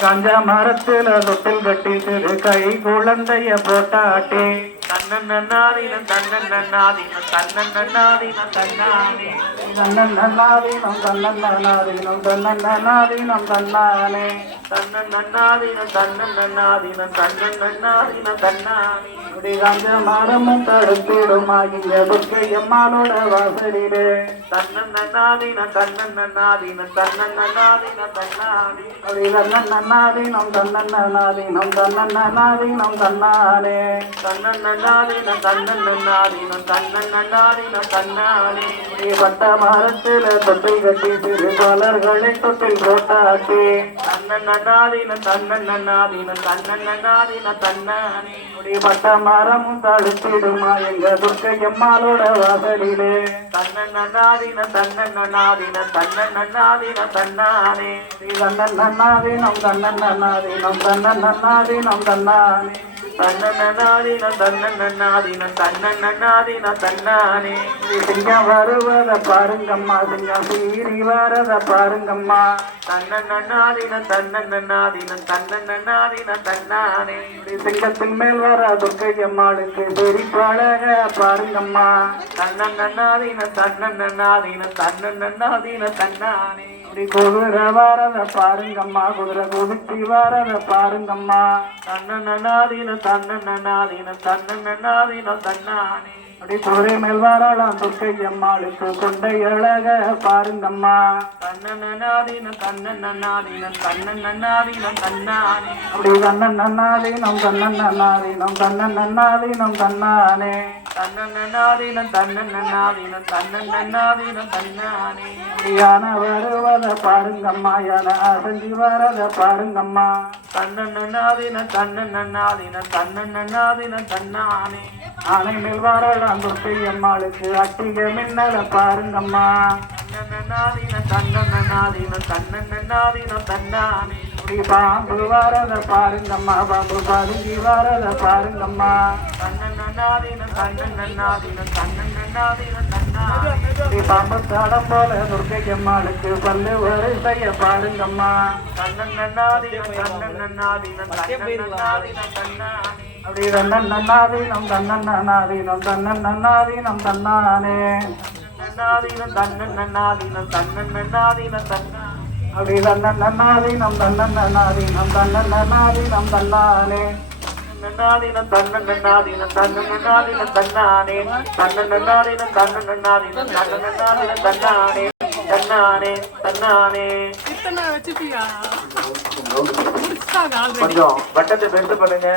கஞ்சா மரத்துல தொட்டில் கட்டி திரு கை குழந்தைய போட்டாட்டே தன்னன் நன்னாதீனம் தன்னன் நன்னாதீனம் தன்னன் நன்னாதீனம் தன்னானே தன்னன் நன்னாதீனம் தன்னன் நன்னாதீனம் தன்னன் நன்னாதீனம் தன்னானே தன்னன் நன்னாதீனம் தன்னன் நன்னாதீனம் தன்னன் நன்னாதீனம் தன்னானே கஞ்ச மரமும் தடுத்திடுமாகிய துர்க்கையம்மானோட வாசலிலே தன்னன் நன்னாதீனம் தன்னன் நன்னாதீனம் தன்னன் நன்னாதீனம் தன்னானே தன்னன் நன்னாதீனம் தன்னன் நன்னாதீனம் தன்னன் நன்னாதீனம் தன்னானே தன்னன் நன்னாதீனம் தன்னன் நன்னாதீனம் தன்னன் நன்னாதீனம் தன்னானே பட்ட மரத்தில தொட்டில் கட்டி சிறு பலர்களை தொட்டில் போட்டாட்டே தன்னன் நன்னாதீனம் தன்னன் நன்னாதீனம் தன்னன் நன்னாதீனம் தன்னானே பட்ட மரமும் தடுத்திடுமா எங்க துர்க்கையம்மாளோட வாசலிலே தன்னன் நன்னாதீனம் தன்னன் நன்னாதீனம் தன்னன் நன்னாதீனம் தன்னானே தன்னன் நன்னாதீனம் தன்னன் நன்னாதீனம் தன்னன் நன்னாதீனம் தன்னானே தன்னன் நன்னாதீனம் தன்னன் நன்னாதீனம் தன்னன் நன்னாதீனம் தன்னானே சிங்கம் வருவத பாருங்கம்மா சிங்கம் சீறி வரத பாருங்கம்மா தன்னன் நன்னாதீனம் தன்னன் நன்னாதீனம் தன்னன் நன்னாதீனம் தன்னானே சிங்கத்தின் மேல் வர துர்க்கையம்மாளுக்கு பெரி பழக பாருங்கம்மா தன்னன் நன்னாதீனம் தன்னன் நன்னாதீனம் தன்னன் நன்னாதீனம் தன்னானே குதிரை வரத பாருங்கம்மா குதிரை குதிச்சு வரத பாருங்கம்மா தன்னன் நன்னாதீனம் தன்னன் நன்னாதீனம் தன்னன் நன்னாதீனம் தன்னானே குதிரை மேல் வரலாம் துர்க்கையம்மாளுக்கு கொண்டை அழக பாருங்கம்மா தன்னன் நன்னாதீனம் தன்னன் நன்னாதீனம் தன்னன் நன்னாதீனம் தன்னானே தன்னன் நன்னாதீனம் தன்னன் நன்னாதீனம் தன்னன் நன்னாதீனம் தன்னானே தன்னன் நன்னாதீனம் தன்னன் நன்னாதீனம் தன்னன் நன்னாதீனம் தன்னானே யானை வருவத பாருங்கம்மா யானை அசஞ்சி வரத பாருங்கம்மா தன்னன் நன்னாதீனம் தன்னன் நன்னாதீனம் தன்னன் நன்னாதீனம் தன்னானே ஆனை மேல் வரலாம் துர்க்கையம்மாளுக்கு அட்டிக மின்னல பாருங்கம்மா தன்னன் நன்னாதீனம் தன்னன் நன்னாதீனம் தன்னன் நன்னாதீனம் தன்னானே பாம்பு வரத பாருங்கம்மா பாம்பு பதுங்கி வரத பாருங்கம்மா தன்னன் நன்னாதீனம் தன்னன் நன்னாதீனம் தன்னன் நன்னாதீனம் தன்னானே பாம்பு தடம் போல துர்க்கையம்மாளுக்கு பல்லு வரிசைய பாருங்கம்மா தன்னன் நன்னாதீனம் தன்னன் நன்னாதீனம் தன்னன் நன்னாதீனம் தன்னானே தன்னன் நன்னாதீனம் தன்னன் நன்னாதீனம் தன்னன் நன்னாதீனம் தன்னானே நன்னாதீனம் தன்னன் நன்னாதீனம் தன்னன் நன்னாதீனம் தன்னானே தன்னன் நன்னாதீனம் தன்னன் நன்னாதீனம் தன்னன் நன்னாதீனம் தன்னானே நன்னாதீனம் தன்னன் நன்னாதீனம் தன்னன் நன்னாதீனம் தன்னானே தன்னன் நன்னாதீனம் தன்னன் நன்னாதீனம் தன்னன் நன்னாதீனம் தன்னானே தன்னானே தன்னானே கொஞ்சம் வட்டத்தை பெருசு பண்ணுங்க.